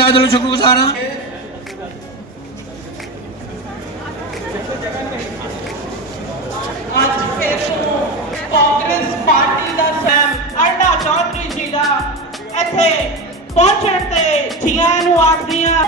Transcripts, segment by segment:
ਤਾਇਦੁਲ ਸ਼ੁਕਰਗੁਜ਼ਾਰ ਹਾਂ। ਅੱਜ ਕਾਂਗਰਸ ਪਾਰਟੀ ਦਾ ਚੌਧਰੀ ਜੀ ਦਾ। ਇੱਥੇ ਪਹੁੰਚਣ ਤੇ ਜੀਆਂ ਨੂੰ ਆਖਦੀਆਂ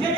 যে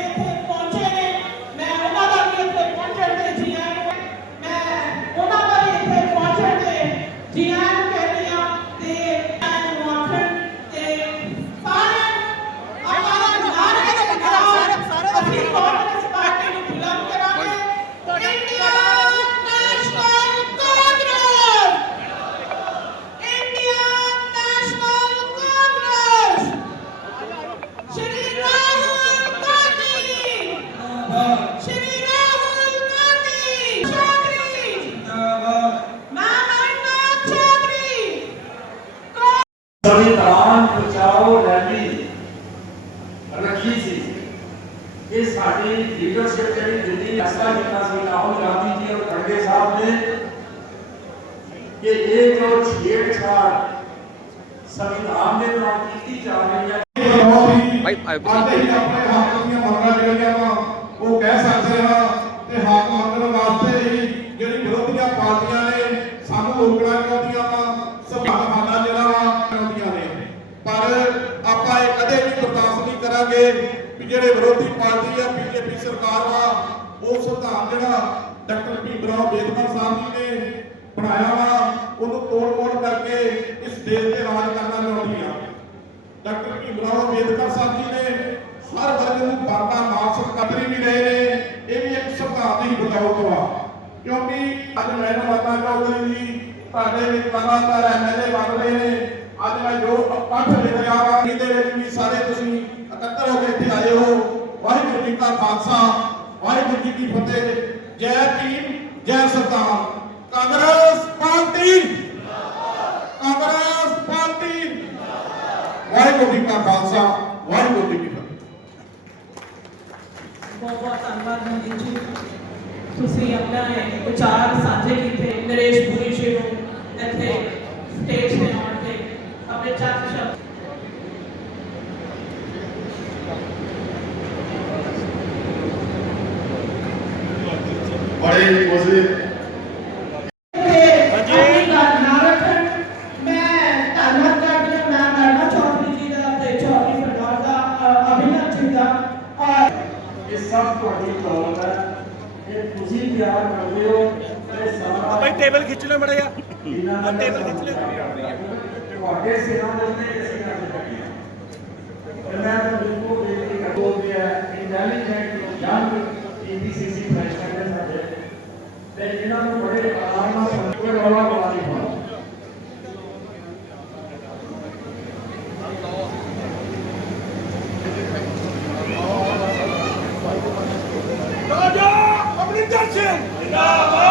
ਸਾਡੀ ਲੀਡਰਸ਼ਿਪ ਜਿਹੜੀ ਦਿੱਲੀ ਅਸਲਾ ਕੀਤਾ ਸੀ ਰਾਹੁਲ ਗਾਂਧੀ ਜੀ ਔਰ ਖੜਗੇ ਸਾਹਿਬ ਨੇ ਕਿ ਇਹ ਜੋ ਛੇੜਛਾੜ ਸੰਵਿਧਾਨ ਦੇ ਨਾਲ ਕੀਤੀ ਜਾ ਰਹੀ ਹੈ। ਵਿਰੋਧੀਆਂ ਪਾਰਟੀਆਂ ਨੇ ਸਾਨੂੰ ਰੋਕਣਾ ਚਾਹੁੰਦੀਆਂ ਵਾ ਜਿਹੜਾ ਵਾ ਚਾਹੁੰਦੀਆਂ ਪਰ ਆਪਾਂ ਇਹ ਕਦੇ ਵੀ ਬਰਦਾਸ਼ਤ ਨਹੀਂ ਕਰਾਂਗੇ। ਜਿਹੜੇ ਵਿਰੋਧੀ ਪਾਰਟੀ ਆ, ਬੀਜੇਪੀ ਸਰਕਾਰ ਆ ਉਹ ਸੰਵਿਧਾਨ ਜਿਹੜਾ ਡਾਕਟਰ ਭੀਮ ਰਾਓ ਸਾਹਿਬ ਜੀ ਨੇ ਬਣਾਇਆ ਵਾ, ਉਹਨੂੰ ਤੋੜ-ਮੋੜ ਕਰਕੇ ਇਸ ਦੇਸ਼ ਤੇ ਰਾਜ ਕਰਨਾ ਚਾਹੁੰਦੀ ਆ। ਡਾਕਟਰ ਭੀਮ ਰਾਓ ਸਾਹਿਬ ਜੀ ਨੇ ਹਰ ਵਰਗ ਨੂੰ ਬਾਬਾ ਮਾਰਸਕ ਕਦਰੀ ਵੀ ਰਹੇ ਨੇ, ਇਹ ਵੀ ਇੱਕ ਸੰਵਿਧਾਨ ਦੀ ਬਦੌਲਤ ਆ। ਕਿਉਂਕਿ ਅੱਜ ਮੈਂ ਨਵਾਤਾ ਚੌਧਰੀ ਜੀ, ਤੁਹਾਡੇ ਵਿੱਚ ਲਗਾਤਾਰ ਐਮਐਲਏ ਬਣ ਰਹੇ ਨੇ, ਅੱਜ ਮੈਂ ਜੋ ਪੱਖ ਲਿਖ ਵਾ, ਇਹਦੇ ਵਿੱਚ ਵੀ ਸਾਰੇ ਤੁਸੀਂ इकहत्तर हो गए आए हो वाहिगुरु जी का खालसा, वाहिगुरु जी की फतेह। जय भीम जय सरदार। कांग्रेस पार्टी। कांग्रेस पार्टी। वाहिगुरु जी का खालसा, वाहिगुरु जी की फतेह। बहुत बहुत धन्यवाद मोदी जी। ਤੁਸੀਂ ਆਪਣਾ ਵਿਚਾਰ ਸਾਂਝੇ ਕੀਤੇ ਨਰੇਸ਼ ਪੁਰੀ ਸ਼ੇਰੋ ਇੱਥੇ ਸਟੇਜ ਤੇ ਆਉਣ ਤੇ ਆਪਣੇ ਚਾਰ ਸ਼ਬਦ ਇਹ ਤੁਸੀਂ ਪਿਆਰ ਕਰਦੇ ਹੋ ਇਹ ਸਾਰਾ ਭਾਈ ਟੇਬਲ ਖਿੱਚ ਲੈ ਮੜਾ ਜਾ ਇਹਨਾਂ ਦਾ ਟੇਬਲ ਖਿੱਚ ਲਿਆ। ਤੁਹਾਡੇ ਸਿਰਾਂ ਦੇ ਉੱਤੇ ਅਸੀਂ ਕਰ ਸਕਦੇ ਹਾਂ ਤੇ ਮੈਂ ਤਾਂ ਬਿਲਕੁਲ ਬੇਨਤੀ ਕਰਦਾ ਗਿਆ ਇੰਟੈਲੀਜੈਂਟ ਯੰਗ ਏਬੀਸੀਸੀ ਪ੍ਰੈਜ਼ੀਡੈਂਟ ਸਾਡੇ ਤੇ ਇਹਨਾਂ ਨੂੰ ਬੜੇ ਆਰਾਮ ਨਾਲ ਸੰਤੁਲਨ ਵਾਲਾ ਬਣਾ ਦਿੱਤਾ ਰਾਜਾ ਅਮਰਿੰਦਰ ਸਿੰਘ ਜਿੰਦਾਬਾਦ!